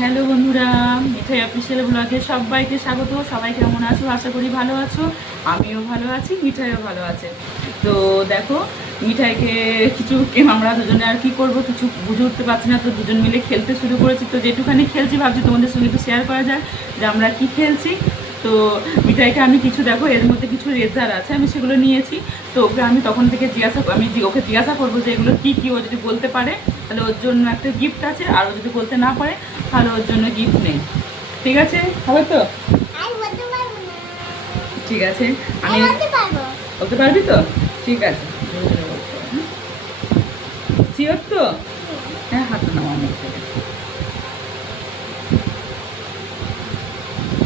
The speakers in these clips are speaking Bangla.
হ্যালো বন্ধুরা, মিঠাই অফিসিয়াল ব্লগে সবাইকে স্বাগত। সবাই কেমন আছো? আশা করি ভালো আছো। আমিও ভালো আছি, মিঠাইও ভালো আছে। তো দেখো, মিঠাইকে আমরা দুজনে আর কি করব, কিছু বুঝে উঠতে পারছি না। তো দুজন মিলে খেলতে শুরু করেছি। তো যেটুখানি খেলছি ভাবছি তোমাদের সঙ্গে একটু শেয়ার করা যায় যে আমরা কি খেলছি। তো মিঠাইকে আমি কিছু, দেখো এর মধ্যে কিছু রেজার আছে, আমি সেগুলো নিয়েছি। তো ওকে আমি তখন থেকে ওকে জিজ্ঞাসা করবো যে এগুলো কী কী। ও যদি বলতে পারে তাহলে ওর জন্য একটা গিফট আছে, আর ও যদি বলতে না পারে তাহলে ওর জন্য গিফট নেই। ঠিক আছে, হবে তো? ঠিক আছে, আমি বলতে পারবি তো? ঠিক আছে, শিওর তো? হ্যাঁ, হাত নাও আমার থেকে।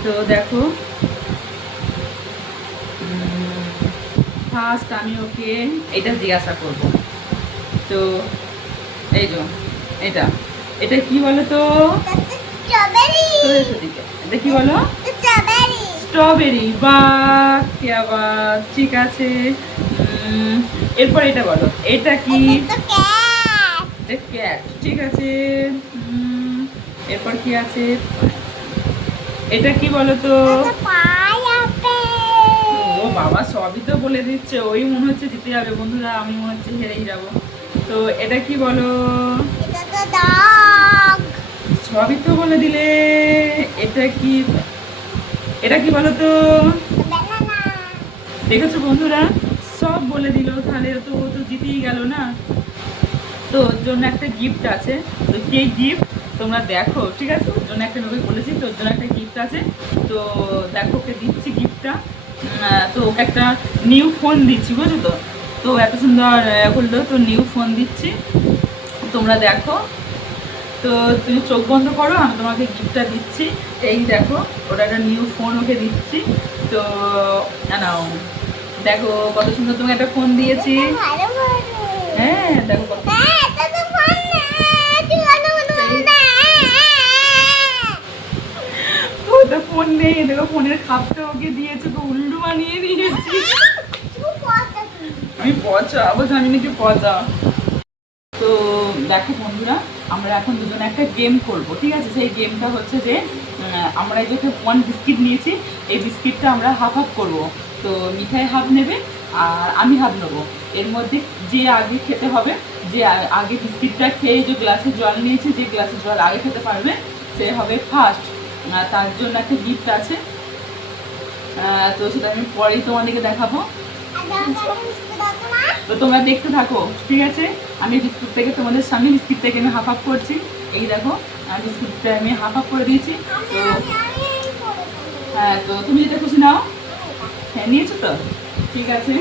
তো দেখো, ফার্স্ট আমি ওকে এটা জিজ্ঞাসা করব। তো এই যে এটা এটা কি বলো তো? এটা কি বলো? স্ট্রবেরি। বা কি আবার, ঠিক আছে। এরপর এটা বলো, এটা কি? ক্যাট, ঠিক আছে। এরপর কি আছে? এটা কি বলো তো? ও বাবা, সবই তো বলে দিচ্ছে। ওই মনে হচ্ছে জিতে যাবে বন্ধুরা, আমি মনে হচ্ছে হেরেই যাব। তো এটা কি বলো? সবই তো বলে দিলে। এটা কি? এটা কি বলো তো? দেখেছো বন্ধুরা, সব বলে দিল। তাহলে তো ও তো জিতেই গেল না। তো ওর জন্য একটা গিফট আছে। তো কে গিফট তোমরা দেখো, ঠিক আছে? ওর জন্য একটা লোকে বলেছি, তো ওর জন্য একটা গিফট আছে। তো দেখো, ওকে দিচ্ছি গিফটটা। তো ওকে একটা নিউ ফোন দিচ্ছি, বুঝছো তো? তো এত সুন্দর করলো, তো নিউ ফোন দিচ্ছি, তোমরা দেখো। তো তুমি চোখ বন্ধ করো, আমি তোমাকে গিফটটা দিচ্ছি। এই দেখো, ওটা একটা নিউ ফোন ওকে দিচ্ছি। তো নাও, দেখো কত সুন্দর তোমাকে একটা ফোন দিয়েছি। হ্যাঁ, দেখো ওটা ফোন নেই। দেখো, ফোনের খাপটা ওকে দিয়েছে, তো উল্লু বানিয়ে দিয়েছি। আমি পচা, বলছি আমি নাকি পচা। তো দেখো বন্ধুরা, আমরা এখন দুজনে একটা গেম করব, ঠিক আছে? সেই গেমটা হচ্ছে যে আমরা এই যে ওয়ান বিস্কিট নিয়েছি, এই বিস্কিটটা আমরা হাফ হাফ করবো। তো মিঠাই হাফ নেবে আর আমি হাফ নেবো। এর মধ্যে যে আগে খেতে হবে, যে আগে বিস্কিটটা খেয়ে যে গ্লাসে জল নিয়েছে, যে গ্লাসে জল আগে খেতে পারবে সে হবে ফার্স্ট। তার জন্য একটা গিফট আছে। তো সেটা আমি পরেই তোমাদেরকে দেখাবো। তো তোমরা দেখতে থাকো, ঠিক আছে? আমি বিস্কুট থেকে তোমাদের সামনে বিস্কিট থেকে আমি হাফ হাফ করছি। এই দেখো, বিস্কুটটা আমি হাফ হাফ করে দিয়েছি। তো হ্যাঁ, তো তুমি যেটা খুশি নাও। হ্যাঁ, নিয়েছো তো? ঠিক আছে।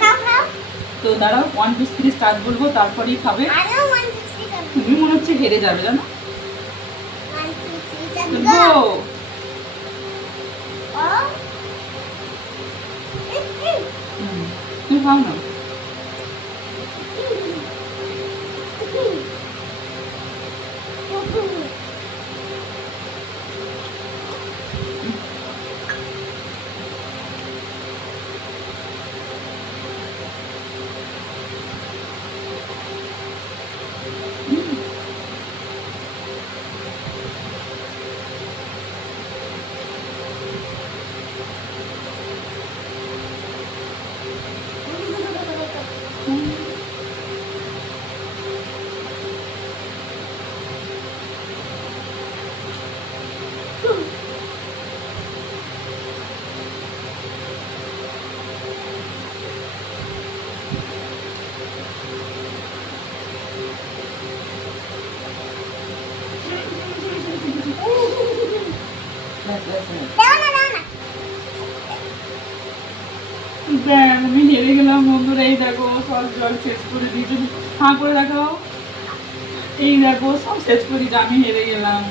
তো দাঁড়াও, 1 2 3 স্টার্ট বলবো, তারপরেই খাবে। তুমি মনে হচ্ছে হেরে যাবে, জানো? তুমি খাও না। আমি হেরে গেলাম বন্ধুরা। এই দেখো, সব জল শেষ করে দিয়েছি। হাঁ করে দেখাও। এই দেখো, সব শেষ করে দিয়েছি, আমি হেরে গেলাম।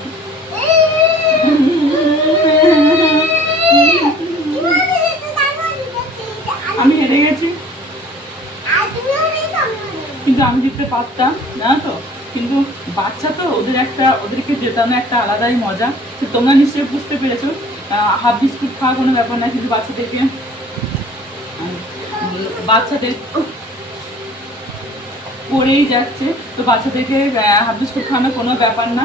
আমি হেরে গেছি, কিন্তু আমি জিততে পারতাম, জানো তো? কিন্তু বাচ্চা তো, ওদেরকে জেতানো একটা আলাদাই মজা। তো তোমরা নিশ্চয়ই বুঝতে পেরেছো। হাফ বিস্কুট খাওয়া কোনো ব্যাপার না, কিন্তু বাচ্চাদের পড়েই যাচ্ছে। তো বাচ্চাদেরকে হাফ বিস্কুট খাওয়ানো কোনো ব্যাপার না।